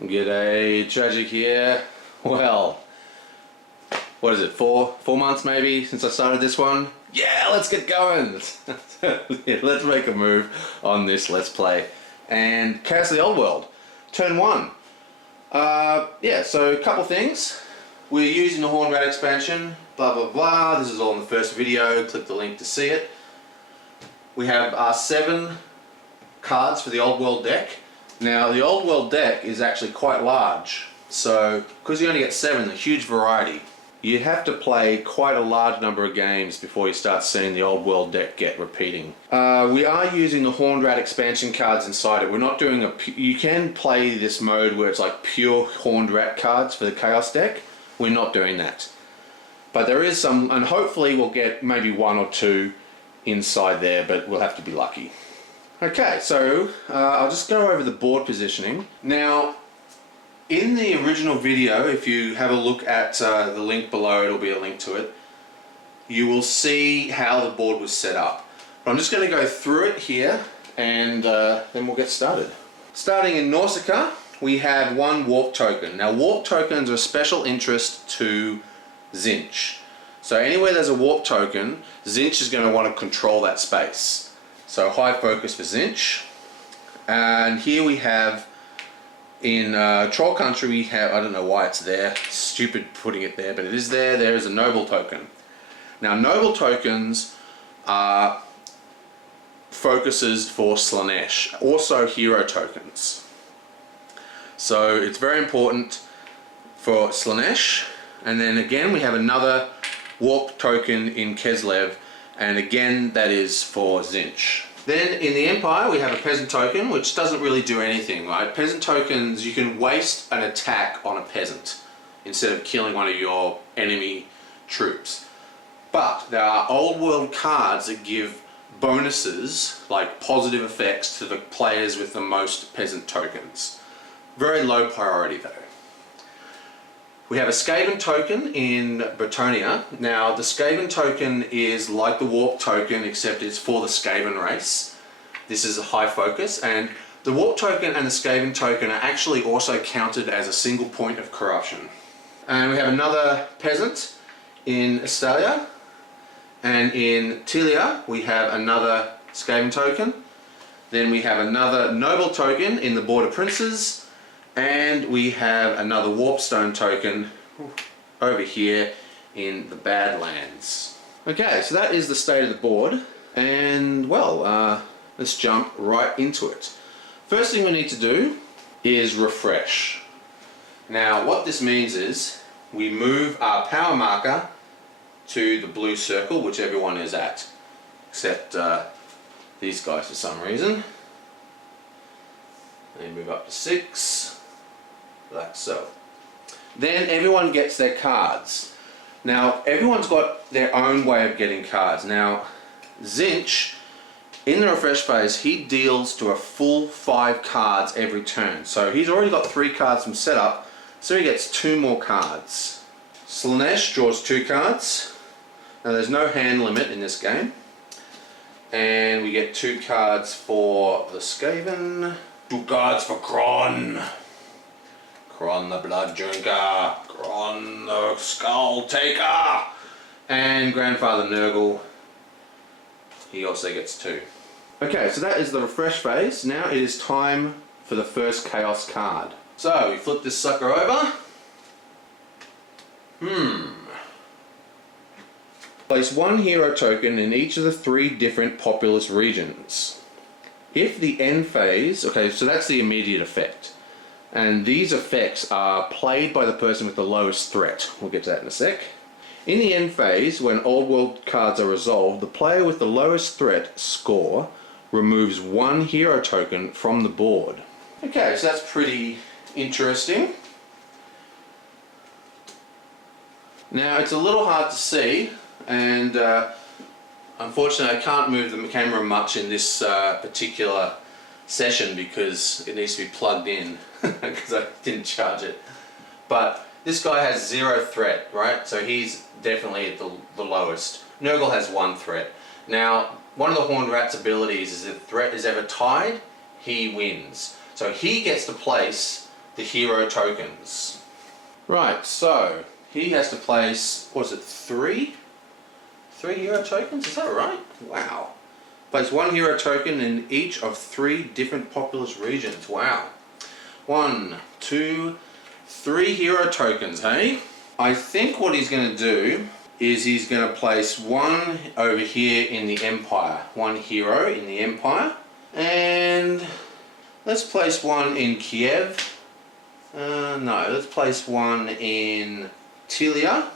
G'day, Tragic here. Well, what is it, 4 months maybe since I started this one? Yeah, let's get going! Yeah, let's make a move on this Let's Play. And Chaos of the Old World, turn 1. Yeah, so a couple things. We're using the Horned Rat expansion, blah blah blah. This is all in the first video, click the link to see it. We have our 7 cards for the Old World deck. Now the Old World deck is actually quite large, so because you only get 7, a huge variety, you have to play quite a large number of games before you start seeing the Old World deck get repeating. We are using the Horned Rat expansion cards inside it. We're not doing you can play this mode where it's like pure Horned Rat cards for the Chaos deck. We're not doing that. But there is some, and hopefully we'll get maybe 1 or 2 inside there, but we'll have to be lucky. Okay, so I'll just go over the board positioning. Now, in the original video, if you have a look at the link below, it'll be a link to it, you will see how the board was set up. But I'm just going to go through it here, and then we'll get started. Starting in Nausicaa, we have 1 warp token. Now, warp tokens are a special interest to Tzeentch. So anywhere there's a warp token, Tzeentch is going to want to control that space. So high focus for Tzeentch. And here we have, in Troll Country, we have, I don't know why it's there, stupid putting it there, but it is there. There is a noble token. Now noble tokens are focuses for Slaanesh, also hero tokens. So it's very important for Slaanesh. And then again we have another warp token in Keslev, and again that is for Tzeentch. Then in the Empire we have a peasant token, which doesn't really do anything, right? Peasant tokens, you can waste an attack on a peasant instead of killing one of your enemy troops. But there are Old World cards that give bonuses, like positive effects, to the players with the most peasant tokens. Very low priority though. We have a Skaven token in Bretonnia. Now the Skaven token is like the Warp token, except it's for the Skaven race. This is a high focus, and the Warp token and the Skaven token are actually also counted as a single point of corruption. And we have another peasant in Estalia, and in Telia we have another Skaven token. Then we have another noble token in the Border Princes. And we have another Warpstone token over here in the Badlands. Okay, so that is the state of the board. And well, let's jump right into it. First thing we need to do is refresh. Now what this means is we move our power marker to the blue circle, which everyone is at, except these guys for some reason. They move up to 6. Like so. Then everyone gets their cards. Now everyone's got their own way of getting cards. Now Tzeentch, in the refresh phase, he deals to a full 5 cards every turn. So he's already got 3 cards from setup, so he gets 2 more cards. Slaanesh draws 2 cards. Now there's no hand limit in this game. And we get 2 cards for the Skaven, 2 cards for Kron. Kron the Blood Drinker, Kron the Skull Taker, and Grandfather Nurgle, he also gets 2. Okay, so that is the refresh phase. Now it is time for the first Chaos card. So we flip this sucker over. Place 1 hero token in each of the 3 different populous regions. If the end phase, okay, so that's the immediate effect. And these effects are played by the person with the lowest threat. We'll get to that in a sec. In the end phase, when Old World cards are resolved, the player with the lowest threat score removes 1 hero token from the board. Okay, so that's pretty interesting. Now it's a little hard to see, and unfortunately I can't move the camera much in this particular session because it needs to be plugged in because I didn't charge it. But this guy has 0 threat, right? So he's definitely at the lowest. Nurgle has 1 threat. Now, one of the Horned Rat's abilities is if the threat is ever tied, he wins. So he gets to place the hero tokens. Right, so he has to place, what is it, three hero tokens? Is that right? Wow. Place one hero token in each of 3 different populous regions. Wow. 1, 2, 3 hero tokens, hey? I think what he's going to do is he's going to place one over here in the Empire. One hero in the Empire. And let's place one in Kiev. No, let's place one in Tilia.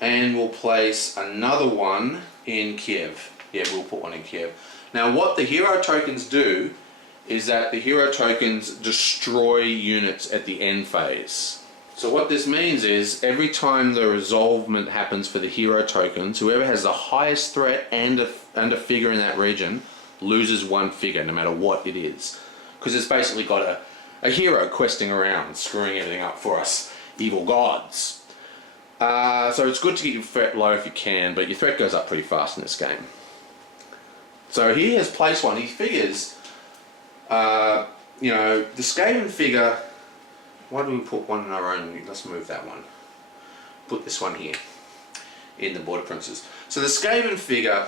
And we'll place another one in Kiev. Yeah, we'll put one in Kiev. Now what the hero tokens do is that the hero tokens destroy units at the end phase. So what this means is every time the resolvement happens for the hero tokens, whoever has the highest threat and a figure in that region loses 1 figure no matter what it is. Because it's basically got a hero questing around, screwing everything up for us evil gods. So it's good to get your threat low if you can, but your threat goes up pretty fast in this game. So he has placed one. He figures, the Skaven figure. Why do we put one in our own? Let's move that one. Put this one here in the Border Princes. So the Skaven figure,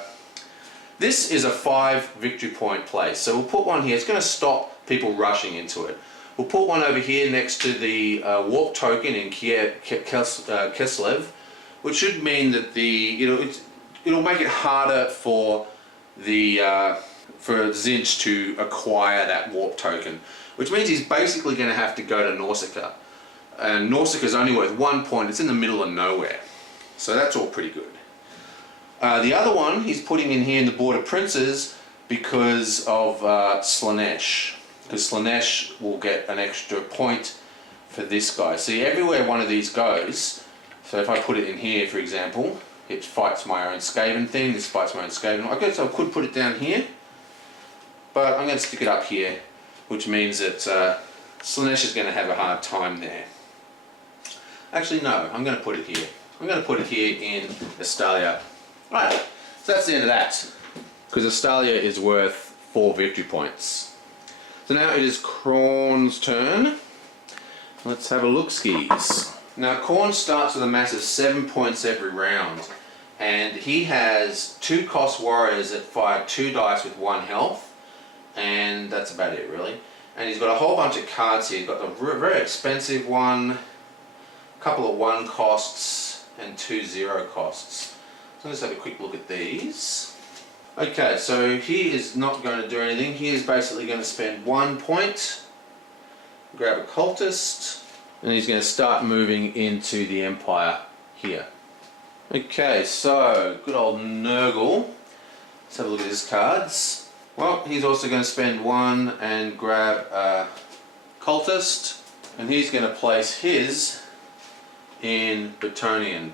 this is a 5 victory point place. So we'll put one here. It's going to stop people rushing into it. We'll put one over here next to the warp token in Kislev, which should mean that it'll make it harder for Tzeentch to acquire that warp token, which means he's basically going to have to go to Nausicaa. And Nausicaa is only worth 1 point. It's in the middle of nowhere, so that's all pretty good. The other one he's putting in here in the Border Princes because of Slaanesh. Because Slaanesh will get an extra point for this guy. See, everywhere one of these goes, so if I put it in here, for example, it fights my own Skaven thing, this fights my own Skaven. I guess I could put it down here, but I'm going to stick it up here, which means that Slaanesh is going to have a hard time there. Actually, no, I'm going to put it here. I'm going to put it here in Estalia. Right, so that's the end of that. Because Estalia is worth 4 victory points. So now it is Khorne's turn. Let's have a look skis. Now Khorne starts with a massive 7 points every round, and he has 2 cost warriors that fire 2 dice with 1 health, and that's about it really. And he's got a whole bunch of cards here. He's got the very expensive one, a couple of 1 costs, and 2 0 costs. So let's have a quick look at these. Okay, so he is not going to do anything. He is basically going to spend 1 point, grab a cultist, and he's going to start moving into the Empire here. Okay, so good old Nurgle. Let's have a look at his cards. Well, he's also going to spend 1 and grab a cultist, and he's going to place his in Betonia.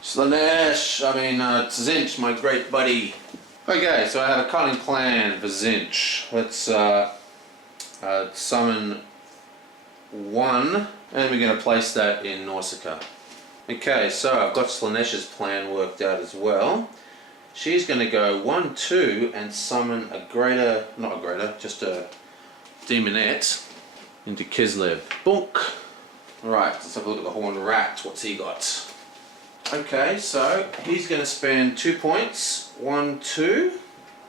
Slaanesh, Tzeentch, my great buddy. Okay, so I have a cunning plan for Tzeentch. Let's summon 1, and we're going to place that in Nausicaa. Okay, so I've got Slaanesh's plan worked out as well. She's going to go 1, 2 and summon just a demonette into Kislev. Bonk! Alright, let's have a look at the Horned Rat. What's he got? Okay, so he's going to spend 2 points, 1, 2,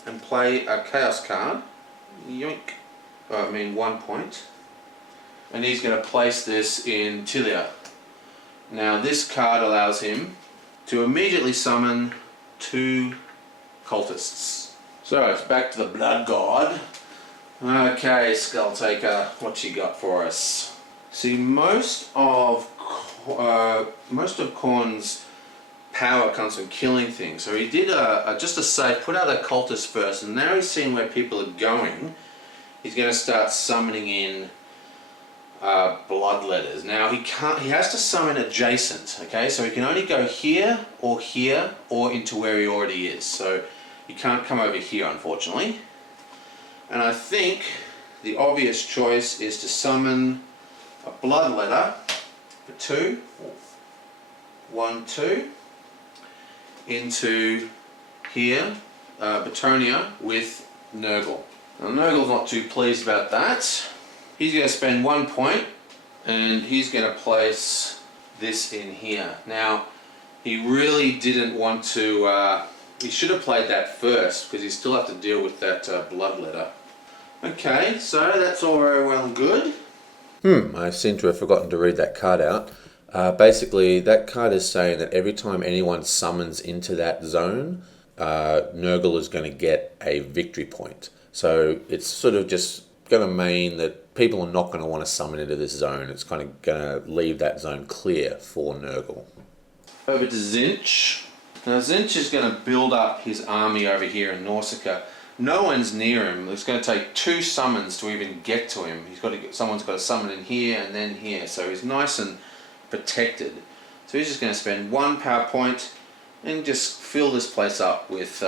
and play a Chaos card. Yoink. 1 point. And he's going to place this in Tilia. Now this card allows him to immediately summon 2 cultists. So it's back to the Blood God. Okay, Skull Taker, what you got for us? See, most of Khorne's power comes from killing things. So he did just a safe, put out a cultist first, and now he's seeing where people are going. He's going to start summoning in bloodletters. Now he has to summon adjacent, okay? So he can only go here, or into where he already is. So he can't come over here, unfortunately. And I think the obvious choice is to summon a bloodletter for 2, 1, 2, into here, Betonia with Nurgle. Now Nurgle's not too pleased about that. He's going to spend 1 point, and he's going to place this in here. Now, he really didn't want to, he should have played that first, because he still have to deal with that bloodletter. Okay, so that's all very well and good. I seem to have forgotten to read that card out. Basically, that card is saying that every time anyone summons into that zone, Nurgle is going to get a victory point. So it's sort of just going to mean that people are not going to want to summon into this zone. It's kind of going to leave that zone clear for Nurgle. Over to Tzeentch. Now Tzeentch is going to build up his army over here in Nausicaa. No one's near him. It's going to take 2 summons to even get to him. Someone's got to summon in here and then here. So he's nice and protected. So he's just going to spend 1 power point and just fill this place up with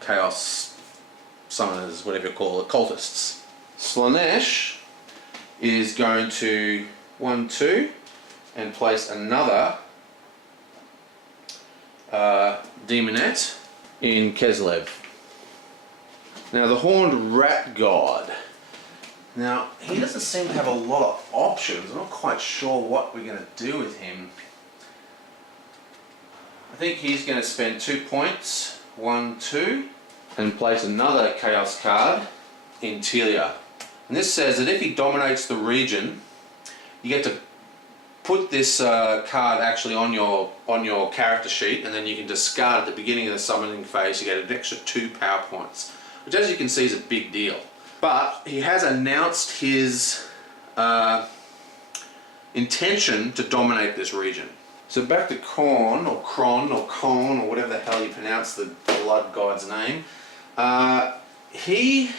chaos summoners, whatever you call it, cultists. Slaanesh is going to 1-2 and place another demonette in Keslev. Now the Horned Rat God. Now he doesn't seem to have a lot of options. I'm not quite sure what we're going to do with him. I think he's going to spend 2 points, 1-2, and place another Chaos card in Telia. And this says that if he dominates the region, you get to put this card actually on your character sheet, and then you can discard at the beginning of the summoning phase. You get an extra 2 power points, which, as you can see, is a big deal. But he has announced his intention to dominate this region. So back to Khorne, or Kron, or Khorne, or whatever the hell you pronounce the blood god's name. He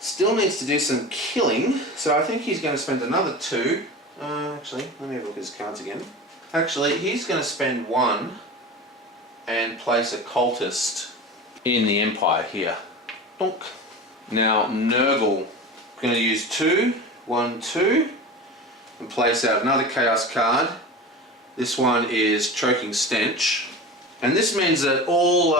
still needs to do some killing, so I think he's going to spend another 2. Actually, let me have a look at his cards again. Actually, he's going to spend 1 and place a cultist in the Empire here. Donk. Now Nurgle going to use 2, 1-2, and place out another Chaos card. This one is Choking Stench, and this means that all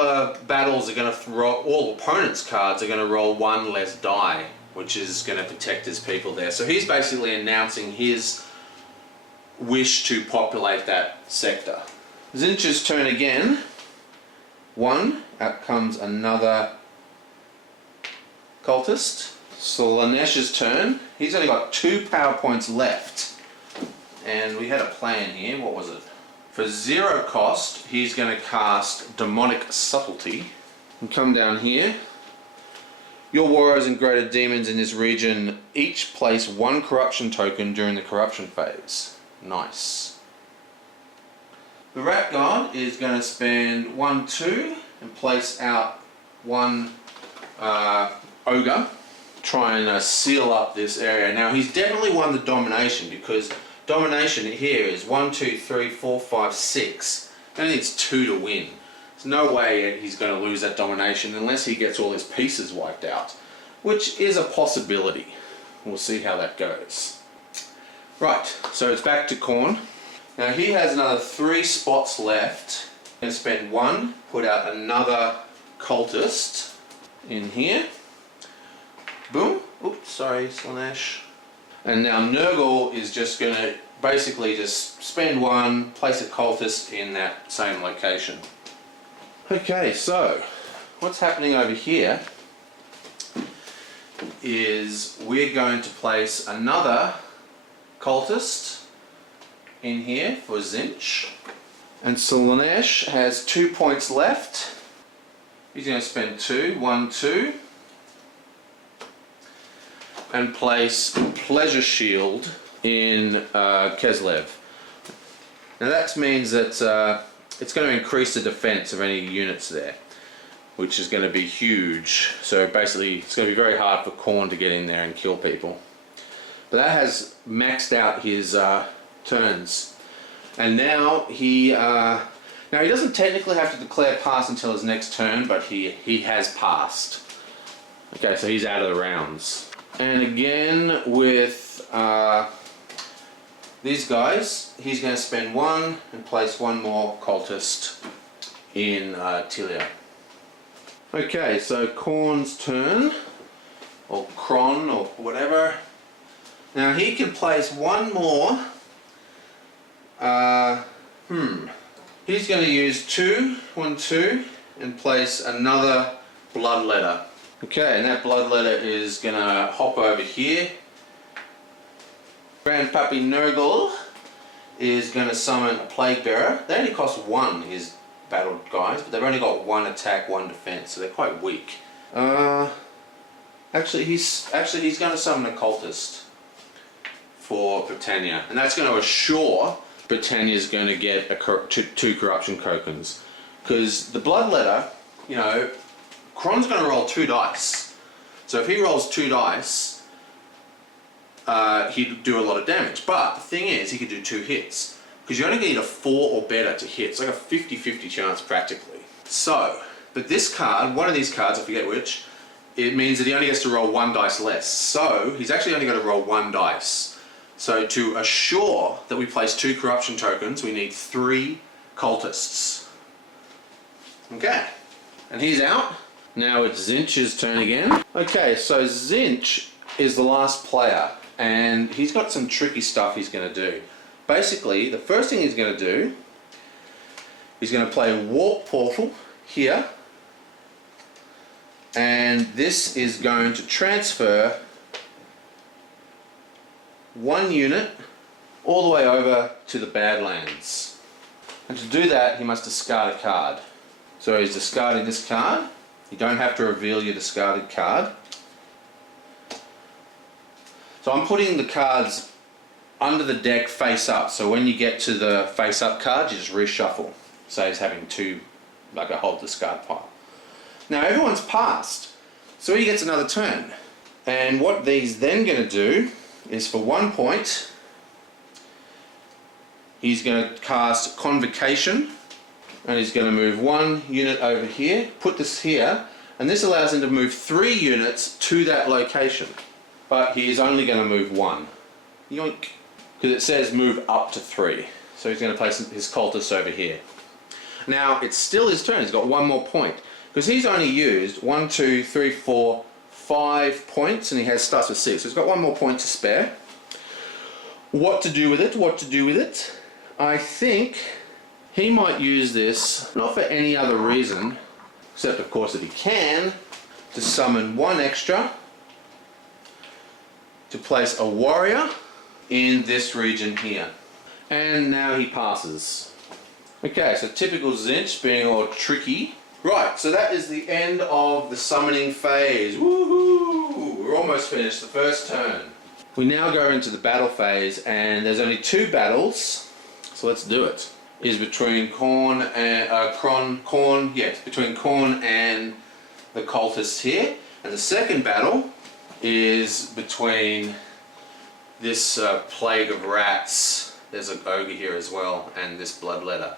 battles are going to roll, all opponents' cards are going to roll 1 less die, which is going to protect his people there. So he's basically announcing his wish to populate that sector. Tzeentch's turn again. 1, out comes another cultist. Slaanesh's turn. He's only got 2 power points left. And we had a plan here. What was it? For 0 cost, he's going to cast Demonic Subtlety. And come down here. Your warriors and greater demons in this region each place 1 corruption token during the corruption phase. Nice. The Rat God is going to spend 1-2 and place out 1 ogre. Try and seal up this area. Now he's definitely won the domination, because domination here is 1, 2, 3, 4, 5, 6. He only needs 2 to win. There's no way he's going to lose that domination unless he gets all his pieces wiped out, which is a possibility. We'll see how that goes. Right, so it's back to Khorne. Now he has another 3 spots left. I'm going to spend 1, put out another cultist in here. Boom. Oops, sorry, Slaanesh. And now Nurgle is just going to basically just spend 1, place a cultist in that same location. Okay, so what's happening over here is we're going to place another cultist in here for Tzeentch. And Slaanesh has 2 points left. He's going to spend 2, 1-2. And place Pleasure Shield in Keslev. Now that means that it's going to increase the defense of any units there, which is going to be huge. So basically it's going to be very hard for Khorne to get in there and kill people. But that has maxed out his turns. And now he doesn't technically have to declare pass until his next turn, but he has passed. Okay, so he's out of the rounds. And again with these guys, he's going to spend 1 and place 1 more cultist in Telia. Okay, so Khorne's turn. or Kron or whatever. Now he can place one more. He's going to use 2, 1, 2, and place another bloodletter. Okay, and that bloodletter is going to hop over here. Grandpappy Nurgle is going to summon a Plague Bearer. They only cost 1, his battle guys, but they've only got 1 attack, 1 defense, so they're quite weak. Actually, he's going to summon a Cultist for Britannia, and that's going to assure Britannia's going to get 2 corruption tokens, because the bloodletter, you know, Kron's going to roll 2 dice. So if he rolls 2 dice, he'd do a lot of damage. But the thing is, he could do 2 hits, because you only need a 4 or better to hit. It's like a 50-50 chance practically. So, but this card, one of these cards, I forget which, it means that he only gets to roll 1 dice less. So he's actually only going to roll 1 dice. So to assure that we place 2 corruption tokens, we need 3 cultists. Okay, and he's out. Now it's Zinch's turn again. Okay, so Zinch is the last player, and he's got some tricky stuff he's going to do. Basically, the first thing he's going to do, he's going to play a Warp Portal here, and this is going to transfer 1 unit all the way over to the Badlands. And to do that, he must discard a card. So he's discarding this card. You don't have to reveal your discarded card. So I'm putting the cards under the deck face up. So when you get to the face up card, you just reshuffle. So he's having 2, like a whole discard pile. Now everyone's passed, so he gets another turn. And what he's then going to do is, for 1 point, he's going to cast Convocation, and he's going to move 1 unit over here, put this here, and this allows him to move 3 units to that location. But he is only going to move 1. Yoink. Because it says move up to 3. So he's going to place his cultists over here. Now, it's still his turn. He's got 1 more point. Because he's only used 1, 2, 3, 4, 5 points, and he starts with 6. So he's got 1 more point to spare. What to do with it? What to do with it? I think he might use this, not for any other reason, except of course that he can, to summon 1 extra to place a warrior in this region here. And now he passes. Okay, so typical Zinch being all tricky. Right, so that is the end of the summoning phase. Woohoo! We're almost finished the first turn. We now go into the battle phase, and there's only 2 battles, so let's do it. Is between Khorne and between Khorne and the cultists here, and the second battle is between this plague of rats. There's an ogre here as well, and this bloodletter.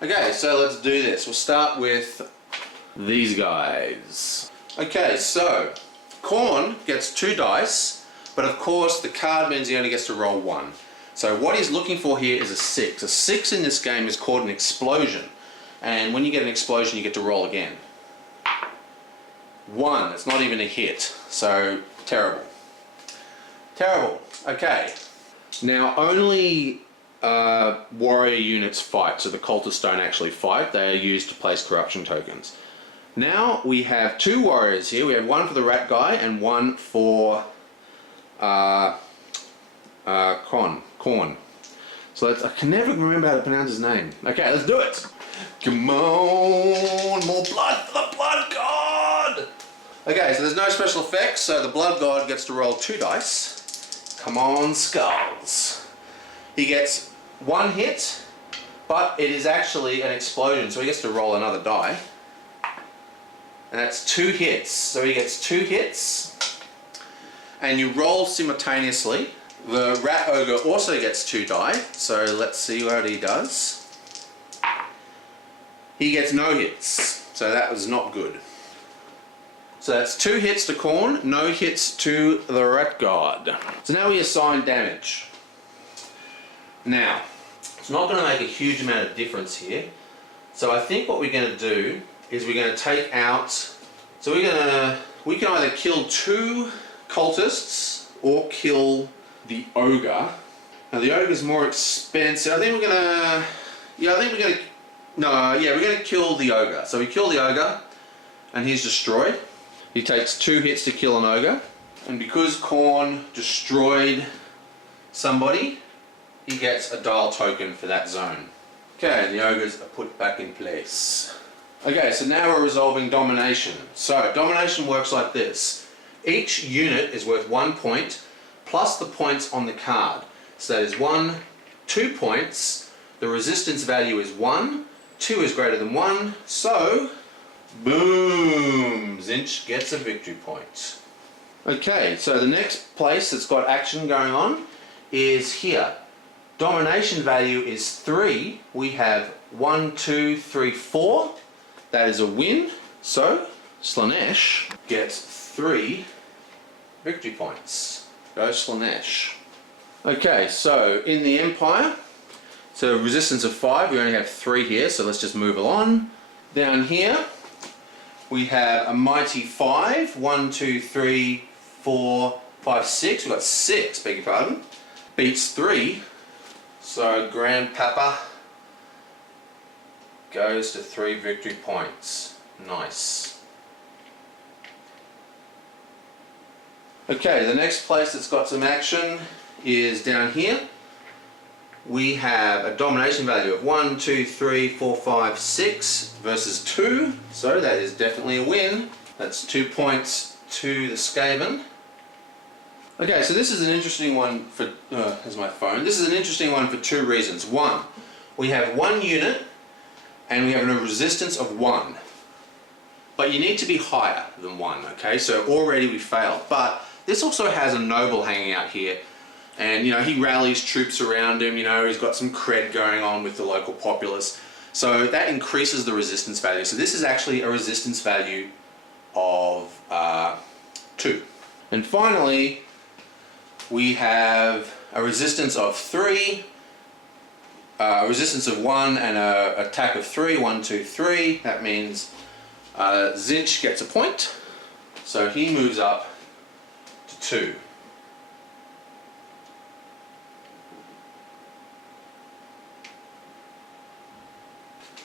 Okay, so let's do this. We'll start with these guys. Okay, so Khorne gets 2 dice, but of course the card means he only gets to roll 1. So what he's looking for here is a 6. A 6 in this game is called an explosion, and when you get an explosion you get to roll again. 1, it's not even a hit, so terrible. Terrible. Okay, now only warrior units fight, so the cultists don't actually fight, they are used to place corruption tokens. Now we have 2 warriors here. We have 1 for the rat guy and 1 for Khorne. So I can never remember how to pronounce his name. Okay, let's do it. Come on, more blood for the blood god. Okay, so there's no special effects, so the blood god gets to roll 2 dice. Come on, skulls. He gets 1 hit, but it is actually an explosion, so he gets to roll another die. And that's 2 hits. So he gets 2 hits, and you roll simultaneously. The rat ogre also gets 2 die, so let's see what he does. He gets no hits, so that was not good. So that's 2 hits to Khorne, no hits to the rat god. So now we assign damage. Now, it's not going to make a huge amount of difference here. So I think what we're going to do is we're going to take out, so we're we can either kill 2 cultists or kill the ogre. Now the ogre's more expensive. I think we're gonna, we're gonna kill the ogre. So we kill the ogre, and he's destroyed. He takes 2 hits to kill an ogre, and because Khorne destroyed somebody, he gets a dial token for that zone. Okay, and the ogres are put back in place. Okay, so now we're resolving domination. So domination works like this. Each unit is worth 1 point plus the points on the card. So that is 2 points. The resistance value is 1. 2 is greater than 1. So, boom! Tzeentch gets a victory point. Okay, so the next place that's got action going on is here. Domination value is 3. We have 1, 2, 3, 4. That is a win. So, Slaanesh gets 3 victory points. Go Slaanesh. Okay, so in the Empire, so resistance of 5, we only have 3 here, so let's just move along. Down here, we have a mighty 5. 1, 2, 3, 4, 5, 6. We've got 6, beg your pardon. Beats 3. So Grandpapa goes to 3 victory points. Nice. Okay, the next place that's got some action is down here. We have a domination value of 1, 2, 3, 4, 5, 6 versus 2. So that is definitely a win. That's 2 points to the Skaven. Okay, so this is an interesting one for, here's my phone. This is an interesting one for 2 reasons. 1, we have 1 unit and we have a resistance of 1. But you need to be higher than 1, okay? So already we failed. But this also has a noble hanging out here. And, you know, he rallies troops around him, you know, he's got some cred going on with the local populace. So that increases the resistance value. So this is actually a resistance value of 2. And finally, we have a resistance of 3, a resistance of 1 and an attack of 3, 1, 2, 3. That means Tzeentch gets a point, so he moves up to 2.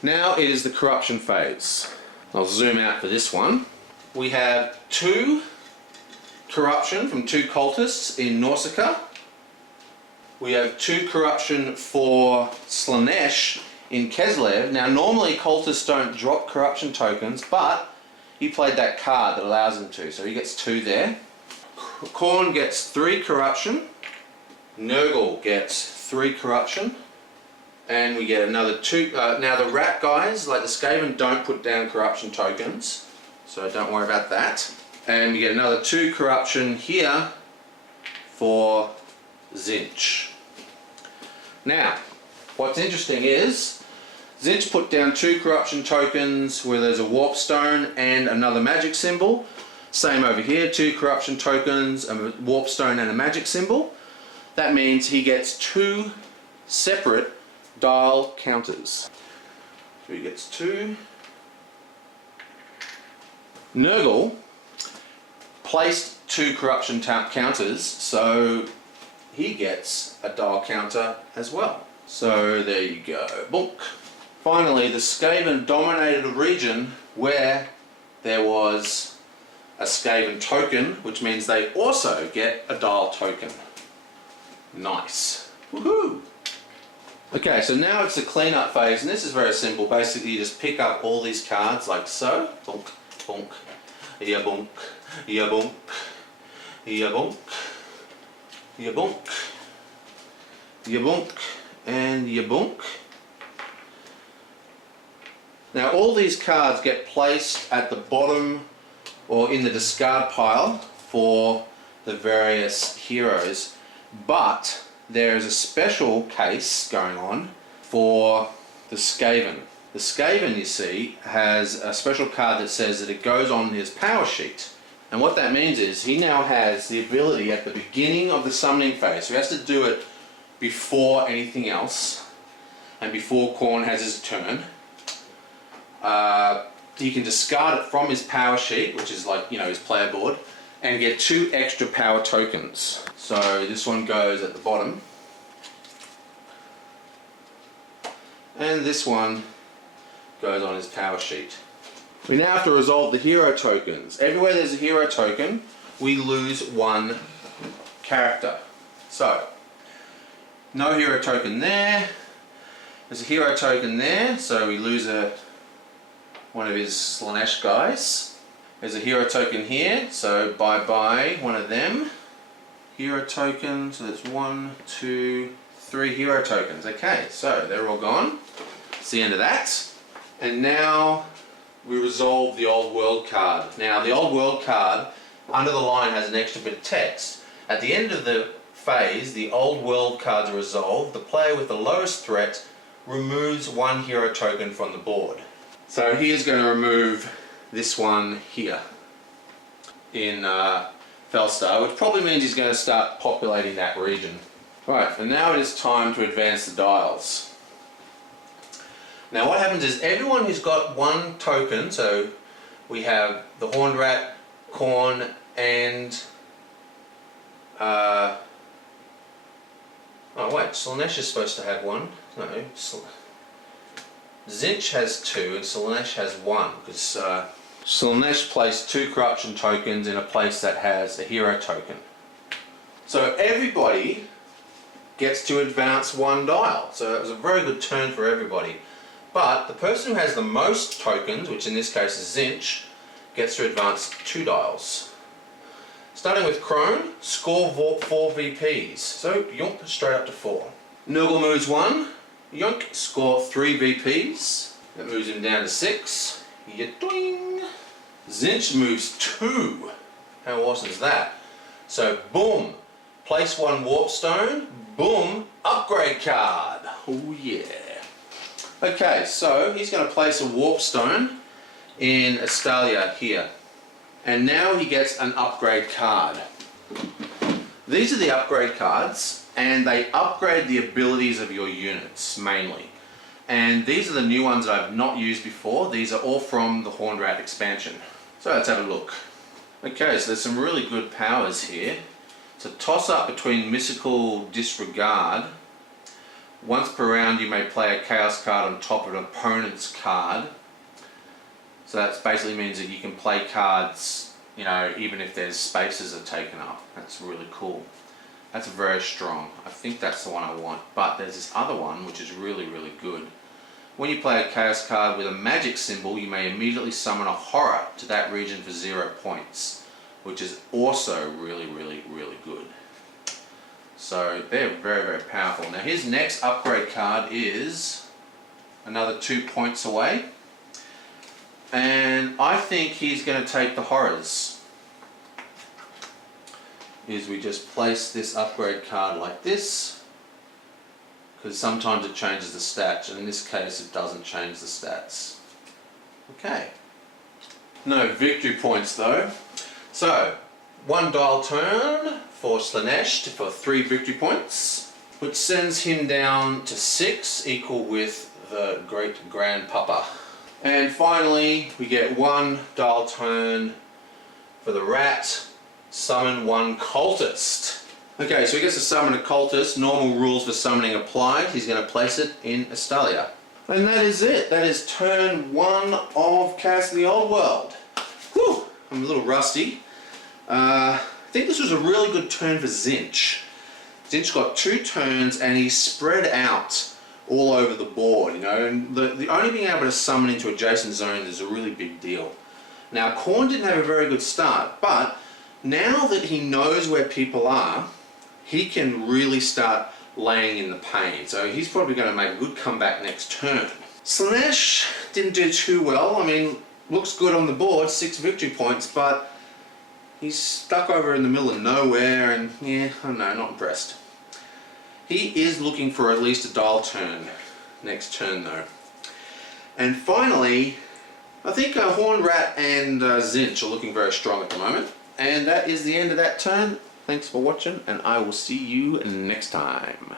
Now it is the corruption phase. I'll zoom out for this one. We have 2 corruption from 2 cultists in Nausicaa. We have 2 corruption for Slaanesh in Keslev. Now normally cultists don't drop corruption tokens, but he played that card that allows him to, so he gets 2 there. Khorne gets 3 corruption. Nurgle gets 3 corruption. And we get another 2. Now the rat guys, like the Skaven, don't put down corruption tokens, so don't worry about that. And we get another 2 corruption here for Tzeentch. Now, what's interesting is Tzeentch put down 2 corruption tokens where there's a warp stone and another magic symbol. Same over here, 2 corruption tokens, a warp stone and a magic symbol. That means he gets 2 separate dial counters. So he gets 2. Nurgle placed 2 corruption counters, so he gets a dial counter as well. So there you go. Bonk. Finally, the Skaven dominated a region where there was a Skaven token, which means they also get a dial token. Nice. Woohoo! Okay, so now it's the cleanup phase, and this is very simple. Basically, you just pick up all these cards like so. Bonk, bonk, ya bonk, ya bonk, ya bonk, ya bonk, ya bonk, and ya bonk. Now all these cards get placed at the bottom or in the discard pile for the various heroes, but there is a special case going on for the Skaven. The Skaven, you see, has a special card that says that it goes on his power sheet. And what that means is he now has the ability at the beginning of the summoning phase, so he has to do it before anything else and before Khorne has his turn. he can discard it from his power sheet, which is like, you know, his player board, and get 2 extra power tokens. So this one goes at the bottom. And this one goes on his power sheet. We now have to resolve the hero tokens. Everywhere there's a hero token, we lose 1 character. So, no hero token there. There's a hero token there, so we lose one of his Slanesh guys. There's a hero token here, so bye-bye one of them. Hero token, so that's 1, 2, 3 hero tokens. Okay, so they're all gone. It's the end of that. And now we resolve the old world card. Now the old world card under the line has an extra bit of text. At the end of the phase, the old world cards are resolved. The player with the lowest threat removes 1 hero token from the board. So he is going to remove this one here in Felstar, which probably means he's going to start populating that region. Right, and now it is time to advance the dials. Now what happens is everyone who's got 1 token, so we have the Horned Rat, Khorne, and oh wait, Slanesh is supposed to have 1. No, Tzeentch has 2 and Slanesh has 1, because Slanesh placed 2 corruption tokens in a place that has a hero token. So everybody gets to advance 1 dial. So it was a very good turn for everybody. But the person who has the most tokens, which in this case is Tzeentch, gets to advance 2 dials. Starting with Crone, score 4 VPs. So Yonk straight up to 4. Nurgle moves 1. Yonk, score 3 VPs. That moves him down to 6. Yadoing. Tzeentch moves 2. How awesome is that? So boom, place 1 warp stone. Boom, upgrade card. Oh yeah. Okay, so he's going to place a warp stone in Estalia here. And now he gets an upgrade card. These are the upgrade cards, and they upgrade the abilities of your units, mainly. And these are the new ones that I've not used before. These are all from the Horned Rat expansion. So let's have a look. Okay, so there's some really good powers here. It's a toss-up between Mystical Disregard. Once per round you may play a Chaos card on top of an opponent's card. So that basically means that you can play cards, you know, even if there's spaces are taken up. That's really cool. That's very strong. I think that's the one I want. But there's this other one which is really, really good. When you play a Chaos card with a magic symbol, you may immediately summon a horror to that region for 0 points, which is also really, really, really good. So they're very, very powerful. Now his next upgrade card is another 2 points away. And I think he's going to take the horrors. Is we just place this upgrade card like this, because sometimes it changes the stats, and in this case it doesn't change the stats. Okay. No victory points though. So 1 dial turn for Slanesh for 3 victory points, which sends him down to 6, equal with the Great Grandpapa. And finally, we get 1 dial turn for the rat, summon 1 cultist. Okay, so he gets to summon a cultist. Normal rules for summoning applied. He's going to place it in Estalia. And that is it. That is turn 1 of Cast in the Old World. Whew, I'm a little rusty. I think this was a really good turn for Tzeentch. Tzeentch got 2 turns and he spread out all over the board, you know, and the only being able to summon into adjacent zones is a really big deal. Now Khorne didn't have a very good start, but now that he knows where people are, he can really start laying in the pain. So he's probably going to make a good comeback next turn. Slanesh didn't do too well. I mean, looks good on the board, 6 victory points, but he's stuck over in the middle of nowhere, and yeah, I don't know, not impressed. He is looking for at least a dial turn next turn though. And finally, I think Horned Rat and Tzeentch are looking very strong at the moment. And that is the end of that turn. Thanks for watching, and I will see you next time.